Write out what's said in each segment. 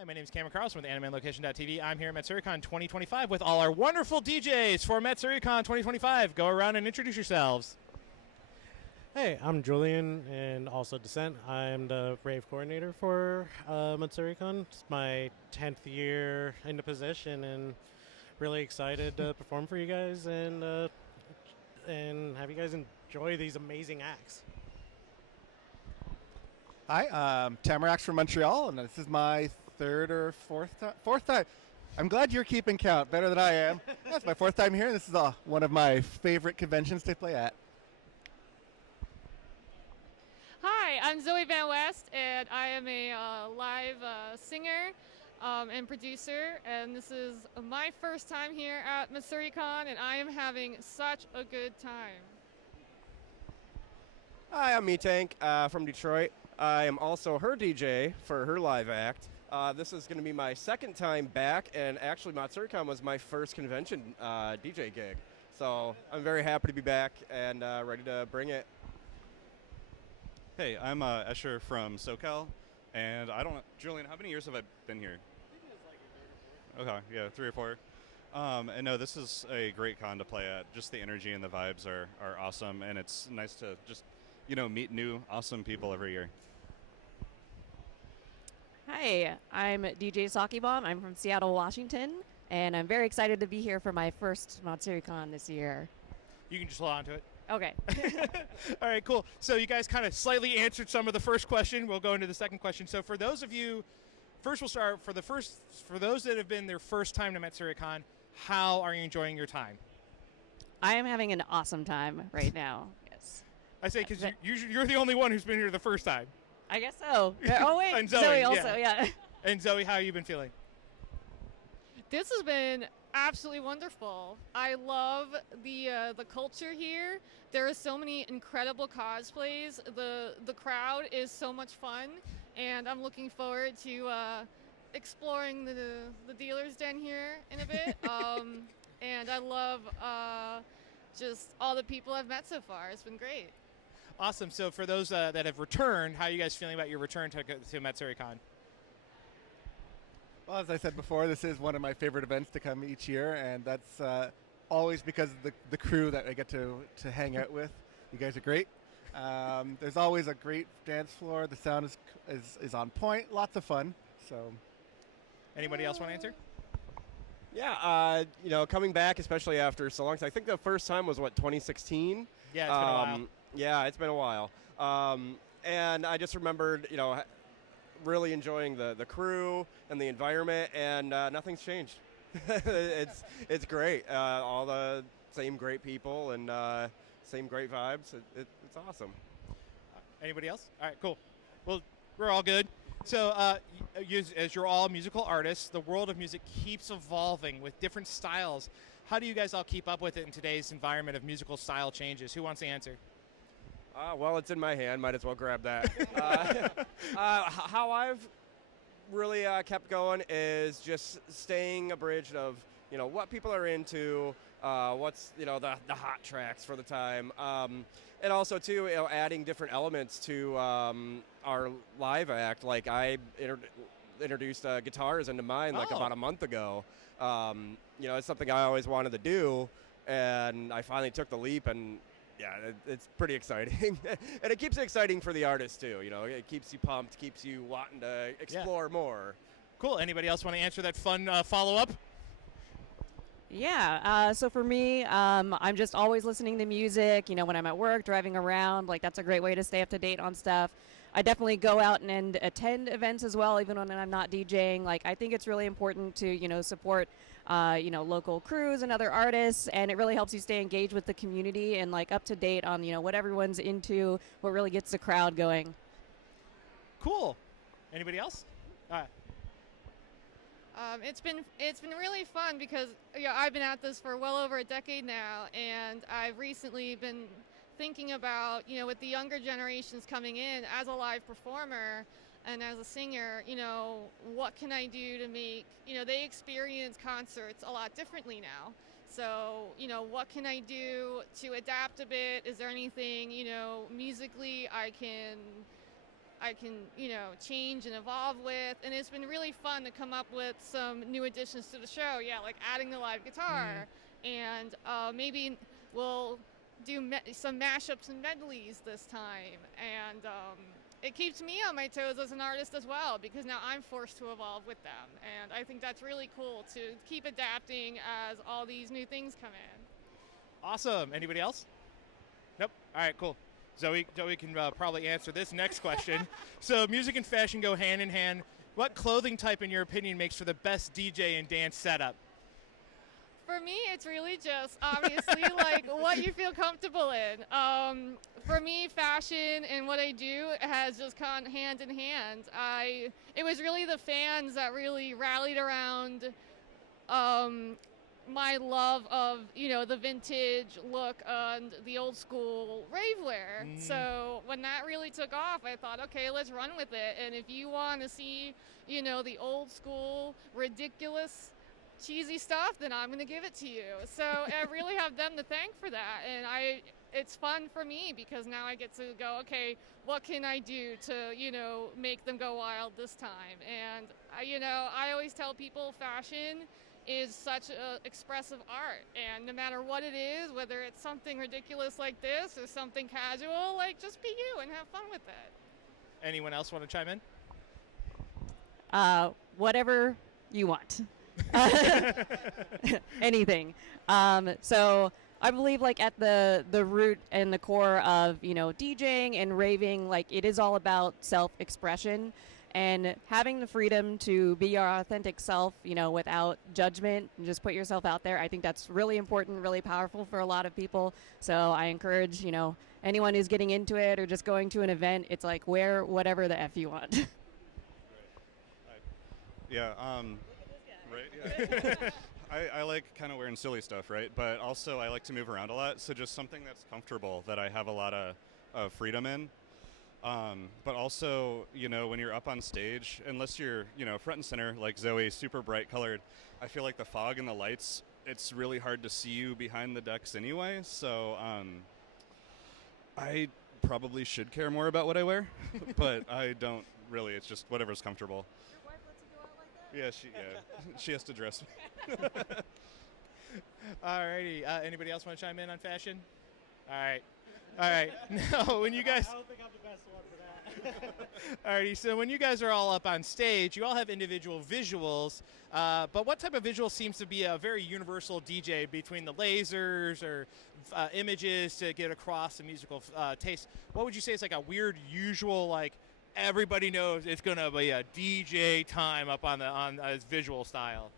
Hi, my name is Cameron Carlson with AnimeLocation.tv. I'm here at Matsuricon 2025 with all our wonderful DJs for Matsuricon 2025. Go around and introduce yourselves. Hey, I'm Julian, and also Descent. I'm the rave coordinator for Matsuricon. It's my 10th year in the position, and really excited to perform for you guys and have you guys enjoy these amazing acts. Hi, I'm Tamarax from Montreal, and this is my fourth time. I'm glad you're keeping count, better than I am. That's my fourth time here, and this is one of my favorite conventions to play at. Hi, I'm Zoe Van West, and I am a live singer and producer, and this is my first time here at Matsuricon, and I am having such a good time. Hi, I'm Me-Tank from Detroit. I am also her DJ for her live act. This is going to be my second time back, and actually Matsuricon was my first convention DJ gig. So I'm very happy to be back and ready to bring it. Hey, I'm Escher from SoCal, and Julian, how many years have I been here? I think it's like 3 or 4. Okay, yeah, 3 or 4. And no, this is a great con to play at. Just the energy and the vibes are awesome, and it's nice to just, meet new awesome people every year. Hi, I'm DJ Saki Bomb. I'm from Seattle, Washington, and I'm very excited to be here for my first Matsuricon this year. You can just hold on to it. Okay. All right, cool. So you guys kind of slightly answered some of the first question. We'll go into the second question. So for those of you, first we'll start for those that have been their first time to Matsuricon, how are you enjoying your time? I am having an awesome time right now. Yes. I say because you're the only one who's been here the first time. I guess so. Oh wait, And Zoe also, yeah. And Zoe, how have you been feeling? This has been absolutely wonderful. I love the culture here. There are so many incredible cosplays. The crowd is so much fun, and I'm looking forward to exploring the dealer's den here in a bit. And I love just all the people I've met so far. It's been great. Awesome. So for those that have returned, how are you guys feeling about your return to Matsuricon? Well, as I said before, this is one of my favorite events to come each year, and that's always because of the crew that I get to hang out with. You guys are great. There's always a great dance floor. The sound is on point. Lots of fun. So, anybody else want to answer? Yeah, coming back, especially after so long. I think the first time was, 2016? Yeah, it's been a while. Yeah, it's been a while. And I just remembered, really enjoying the crew and the environment, and nothing's changed. it's great. All the same great people and same great vibes. It's awesome. Anybody else? All right, cool. Well, we're all good. So, as you're all musical artists, the world of music keeps evolving with different styles. How do you guys all keep up with it in today's environment of musical style changes? Who wants to answer? Well, it's in my hand. Might as well grab that. How I've really kept going is just staying abridged of what people are into, what's the hot tracks for the time, and also too adding different elements to our live act. Like I introduced guitars into mine about a month ago. It's something I always wanted to do, and I finally took the leap, and yeah, it's pretty exciting. And it keeps it exciting for the artist too. It keeps you pumped, keeps you wanting to explore more. Cool. Anybody else want to answer that fun follow-up? Yeah, so for me, I'm just always listening to music, when I'm at work, driving around. That's a great way to stay up to date on stuff. I definitely go out and attend events as well, even when I'm not DJing. I think it's really important to, support, local crews and other artists, and it really helps you stay engaged with the community and, up to date on, what everyone's into, what really gets the crowd going. Cool. Anybody else? It's been really fun because I've been at this for well over a decade now, and I've recently been thinking about with the younger generations coming in as a live performer and as a singer, what can I do to make they experience concerts a lot differently now. So what can I do to adapt a bit? Is there anything musically I can I can, change and evolve with. And it's been really fun to come up with some new additions to the show. Yeah, like adding the live guitar, and maybe we'll do some mashups and medleys this time. And it keeps me on my toes as an artist as well, because now I'm forced to evolve with them. And I think that's really cool to keep adapting as all these new things come in. Awesome. Anybody else? Nope. All right, cool. Zoe can probably answer this next question. So music and fashion go hand in hand. What clothing type, in your opinion, makes for the best DJ and dance setup? For me, it's really just obviously like what you feel comfortable in. For me, fashion and what I do has just gone hand in hand. It was really the fans that really rallied around my love of, the vintage look and the old school rave wear. So when that really took off, I thought, okay, let's run with it. And if you want to see, the old school, ridiculous, cheesy stuff, then I'm going to give it to you. So I really have them to thank for that. And it's fun for me because now I get to go, okay, what can I do to, make them go wild this time? And, I always tell people fashion is such expressive art, and no matter what it is, whether it's something ridiculous like this or something casual, like, just be you and have fun with it. Anyone else want to chime in? Whatever you want. Anything. So I believe like at the root and the core of, DJing and raving, like it is all about self-expression and having the freedom to be your authentic self, without judgment and just put yourself out there. I think that's really important, really powerful for a lot of people. So I encourage, anyone who's getting into it or just going to an event, it's like wear whatever the F you want. Yeah, right, yeah. I like kind of wearing silly stuff, right? But also I like to move around a lot, so just something that's comfortable that I have a lot of freedom in. But also, when you're up on stage, unless you're, front and center, like Zoe, super bright colored, I feel like the fog and the lights, it's really hard to see you behind the decks anyway. So I probably should care more about what I wear, but I don't really. It's just whatever's comfortable. Your wife lets you go out like that? Yeah, she has to dress me. Alrighty. Anybody else want to chime in on fashion? All right. No, when you guys. I don't think I'm the best one for that. Alrighty. So when you guys are all up on stage, you all have individual visuals. But what type of visual seems to be a very universal DJ between the lasers or images to get across the musical taste? What would you say is like a weird, usual, like everybody knows it's gonna be a DJ time up on his visual style?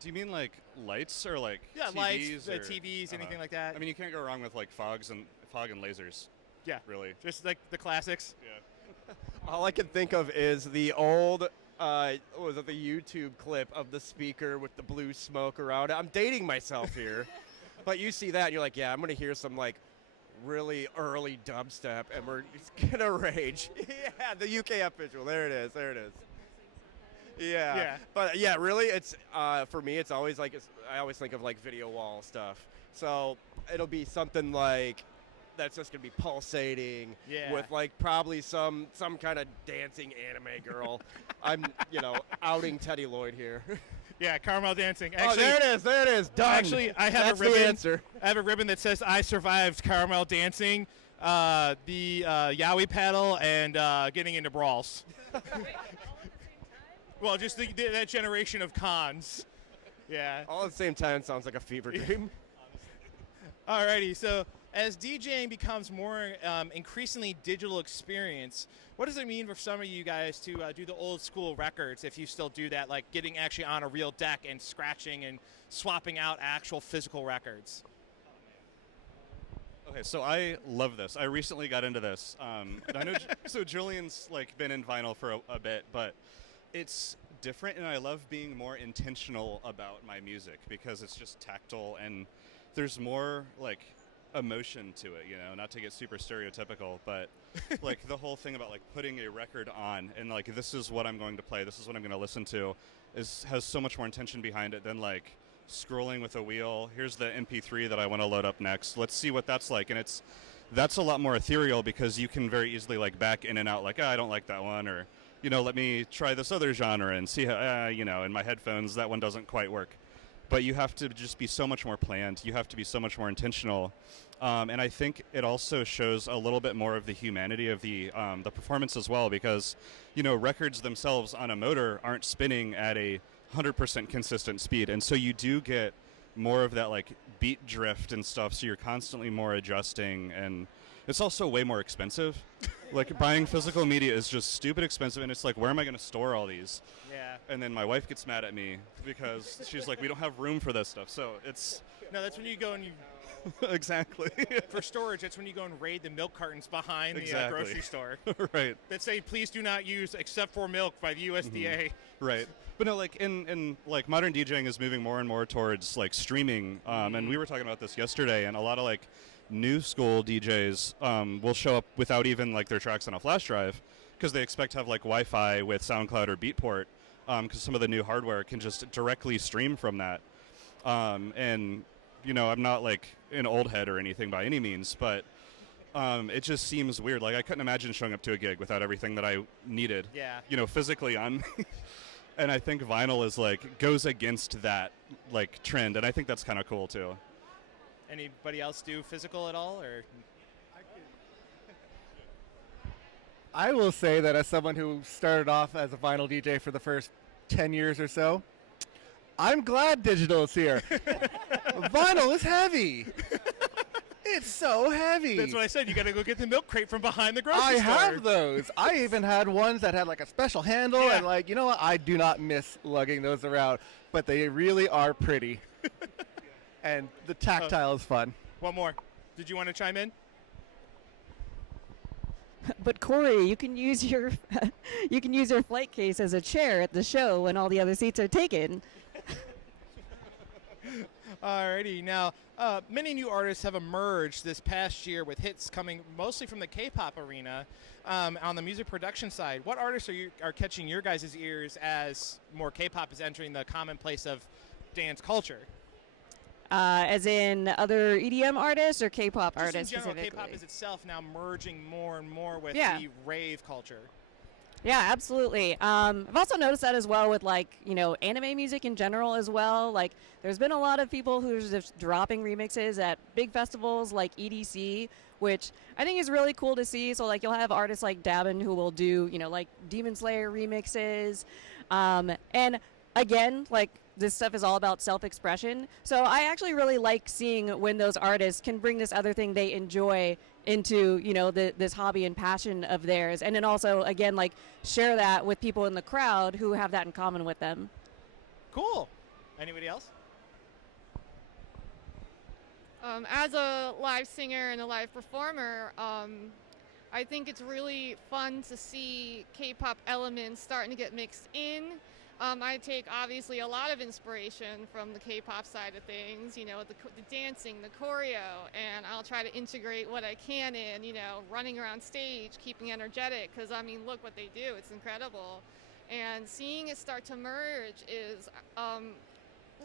Do you mean like lights or like TVs? Lights, or, TVs, anything like that? I mean, you can't go wrong with like fog and lasers. Yeah, really. Just like the classics. Yeah. All I can think of is the old, was it the YouTube clip of the speaker with the blue smoke around it? I'm dating myself here. But you see that and you're like, yeah, I'm going to hear some like really early dubstep and we're just going to rage. Yeah, the UKF visual. There it is. Yeah. But yeah, really, it's for me, it's always like I always think of like video wall stuff. So it'll be something like that's just gonna be pulsating with like probably some kind of dancing anime girl. I'm outing Teddy Lloyd here. Yeah, Carmel dancing. Actually, there it is. Done. Actually, I have That's a ribbon. The answer. I have a ribbon that says I survived Carmel dancing, the yaoi paddle, and getting into brawls. Well, just that generation of cons. Yeah. All at the same time sounds like a fever dream. Alrighty, so as DJing becomes more increasingly digital experience, what does it mean for some of you guys to do the old school records, if you still do that, like getting actually on a real deck and scratching and swapping out actual physical records? Okay, so I love this. I recently got into this. I know, so Julian's like been in vinyl for a bit, but it's different, and I love being more intentional about my music because it's just tactile and there's more like emotion to it, not to get super stereotypical, but like the whole thing about like putting a record on and like this is what I'm going to play, this is what I'm going to listen to has so much more intention behind it than like scrolling with a wheel. Here's the MP3 that I want to load up next. Let's see what that's like. And that's a lot more ethereal because you can very easily like back in and out like, I don't like that one, or let me try this other genre and see how in my headphones that one doesn't quite work. But you have to just be so much more planned. You have to be so much more intentional. And I think it also shows a little bit more of the humanity of the performance as well, because records themselves on a motor aren't spinning at a 100% consistent speed, and so you do get more of that like beat drift and stuff, so you're constantly more adjusting, and it's also way more expensive. Like buying physical media is just stupid expensive, and it's like, where am I going to store all these? Yeah. And then my wife gets mad at me because she's like, we don't have room for this stuff. So it's No, that's when you go and you exactly for storage. That's when you go and raid the milk cartons behind Exactly. the grocery store right. that say, "Please do not use except for milk" by the USDA. Right. But no, like in like modern DJing is moving more and more towards like streaming. And we were talking about this yesterday, and a lot of like new school DJs will show up without even like their tracks on a flash drive because they expect to have like Wi-Fi with SoundCloud or Beatport, because some of the new hardware can just directly stream from that. And I'm not like an old head or anything by any means, but it just seems weird. Like I couldn't imagine showing up to a gig without everything that I needed. Yeah. Physically on me. And I think vinyl is like goes against that like trend, and I think that's kind of cool too. Anybody else do physical at all, or? I will say that as someone who started off as a vinyl DJ for the first 10 years or so, I'm glad digital is here. Vinyl is heavy. It's so heavy. That's what I said. You got to go get the milk crate from behind the grocery I store. have those. I even had ones that had like a special handle, Yeah. and like, you know what? I do not miss lugging those around, but they really are pretty. And the tactile is fun. One more. Did you want to chime in? But Corey, you can use your flight case as a chair at the show when all the other seats are taken. Alrighty. Now, many new artists have emerged this past year with hits coming mostly from the K-pop arena. On the music production side, what artists are catching your guys' ears as more K-pop is entering the commonplace of dance culture? As in other EDM artists or K-pop Just artists in general, specifically? K-pop is itself now merging more and more with Yeah. the rave culture. Yeah, absolutely. I've also noticed that as well with anime music in general as well. Like there's been a lot of people who are just dropping remixes at big festivals like EDC, which I think is really cool to see. So like you'll have artists like Dabin who will do, like Demon Slayer remixes. And again, like this stuff is all about self-expression. So I actually really like seeing when those artists can bring this other thing they enjoy into, this hobby and passion of theirs. And then also, again, like share that with people in the crowd who have that in common with them. Cool. Anybody else? As a live singer and a live performer, I think it's really fun to see K-pop elements starting to get mixed in. I take obviously a lot of inspiration from the K-pop side of things, the dancing, the choreo, and I'll try to integrate what I can in, running around stage, keeping energetic, because look what they do, it's incredible. And seeing it start to merge is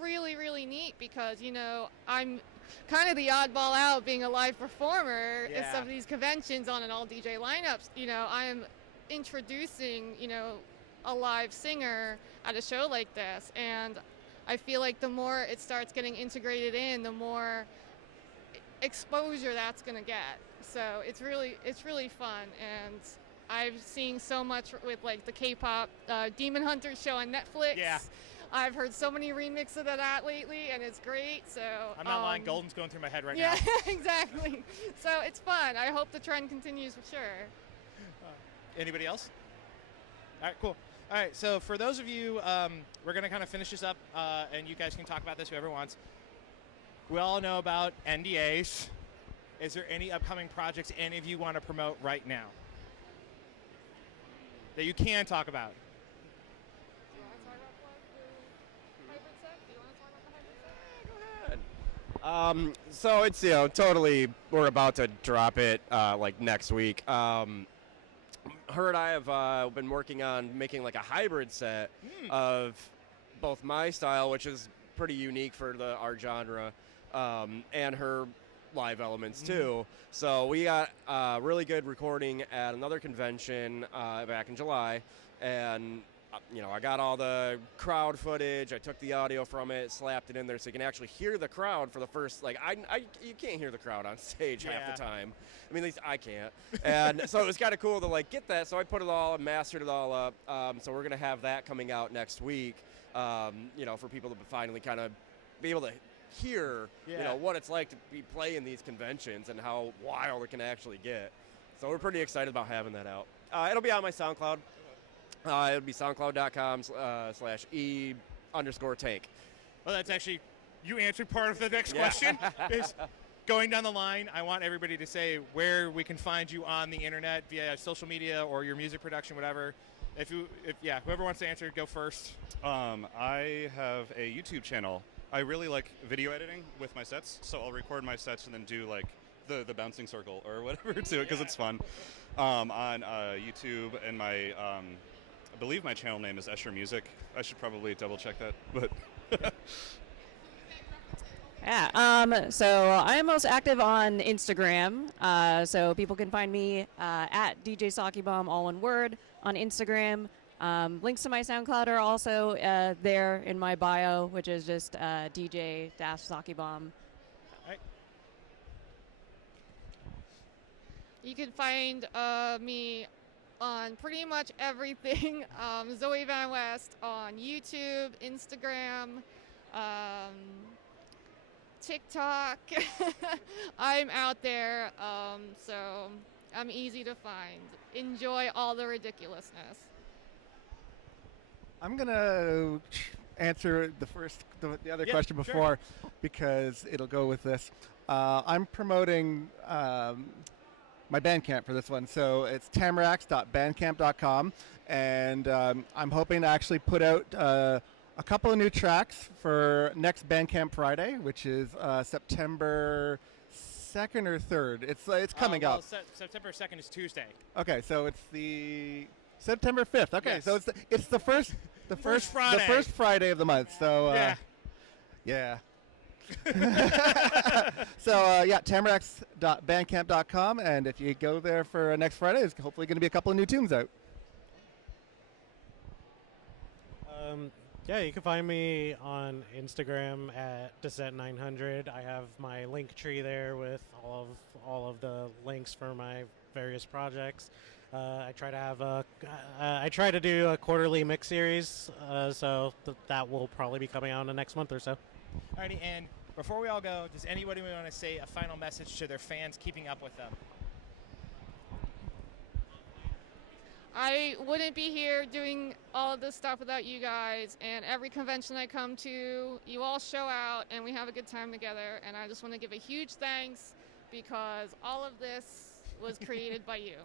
really, really neat because, I'm kind of the oddball out being a live performer at some of these conventions on an all DJ lineups. I am introducing, a live singer at a show like this, and I feel like the more it starts getting integrated in, the more exposure that's going to get. So it's really fun, and I've seen so much with like the K-pop Demon Hunters show on Netflix. Yeah. I've heard so many remixes of that lately, and it's great. So I'm not lying. Golden's going through my head right yeah, now. exactly. So it's fun. I hope the trend continues for sure. Anybody else? All right, cool. All right, so for those of you, we're going to kind of finish this up, and you guys can talk about this, whoever wants. We all know about NDAs. Is there any upcoming projects any of you want to promote right now that you can talk about? Do you want to talk about the hybrid set? Do you want to talk about the hybrid set? So it's totally, we're about to drop it like next week. Her and I have been working on making like a hybrid set of both my style, which is pretty unique for our genre, and her live elements too. So we got really good recording at another convention back in July, and I got all the crowd footage. I took the audio from it, slapped it in there, so you can actually hear the crowd for the first. You can't hear the crowd on stage half the time. I mean, at least I can't. And so it was kind of cool to get that. So I put it all, mastered it all up. So we're gonna have that coming out next week. For people to finally kind of be able to hear, what it's like to be playing these conventions and how wild it can actually get. So we're pretty excited about having that out. It'll be on my SoundCloud. It'll be soundcloud.com/e_tank. Well, that's actually, you answered part of the next question. Is going down the line, I want everybody to say where we can find you on the internet via social media or your music production, whatever. Whoever wants to answer, go first. I have a YouTube channel. I really like video editing with my sets, so I'll record my sets and then do the bouncing circle or whatever to it because it's fun. On YouTube, and my I believe my channel name is Escher Music. I should probably double check that, but Yeah. So I am most active on Instagram. So people can find me at DJ Sakibomb, all one word, on Instagram. Links to my SoundCloud are also there in my bio, which is just DJ-Sakibomb. You can find me on pretty much everything. Zoe Van West on YouTube, Instagram, TikTok. I'm out there, so I'm easy to find. Enjoy all the ridiculousness. I'm gonna answer the other question before, because it'll go with this. I'm promoting my Bandcamp for this one, so it's tamaracks.bandcamp.com, and I'm hoping to actually put out a couple of new tracks for next Bandcamp Friday, which is September 2nd or 3rd. It's coming up. September 2nd is Tuesday. Okay, so it's the September 5th. Okay, Yes. so it's the first Friday. the first Friday of the month. So yeah. So tamaracks.bandcamp.com, and if you go there for next Friday, there's hopefully going to be a couple of new tunes out. You can find me on Instagram at Descent900. I have my link tree there with all of the links for my various projects. I try to do a quarterly mix series, so that will probably be coming out in the next month or so. Alrighty, and before we all go, does anybody want to say a final message to their fans keeping up with them? I wouldn't be here doing all of this stuff without you guys, and every convention I come to, you all show out and we have a good time together, and I just want to give a huge thanks because all of this was created by you.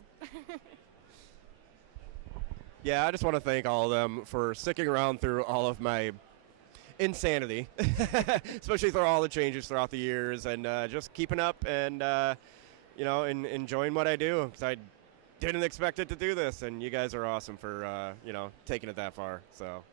Yeah, I just want to thank all of them for sticking around through all of my insanity, especially through all the changes throughout the years, and just keeping up and enjoying what I do, because I didn't expect it to do this, and you guys are awesome for taking it that far. So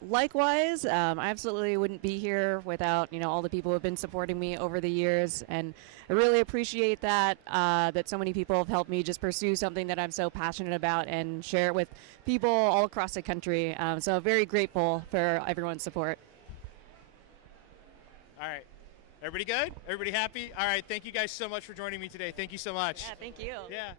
likewise, I absolutely wouldn't be here without all the people who have been supporting me over the years, and I really appreciate that that so many people have helped me just pursue something that I'm so passionate about and share it with people all across the country. So very grateful for everyone's support. All right. Everybody good? Everybody happy? All right. Thank you guys so much for joining me today. Thank you so much. Yeah, thank you. Yeah.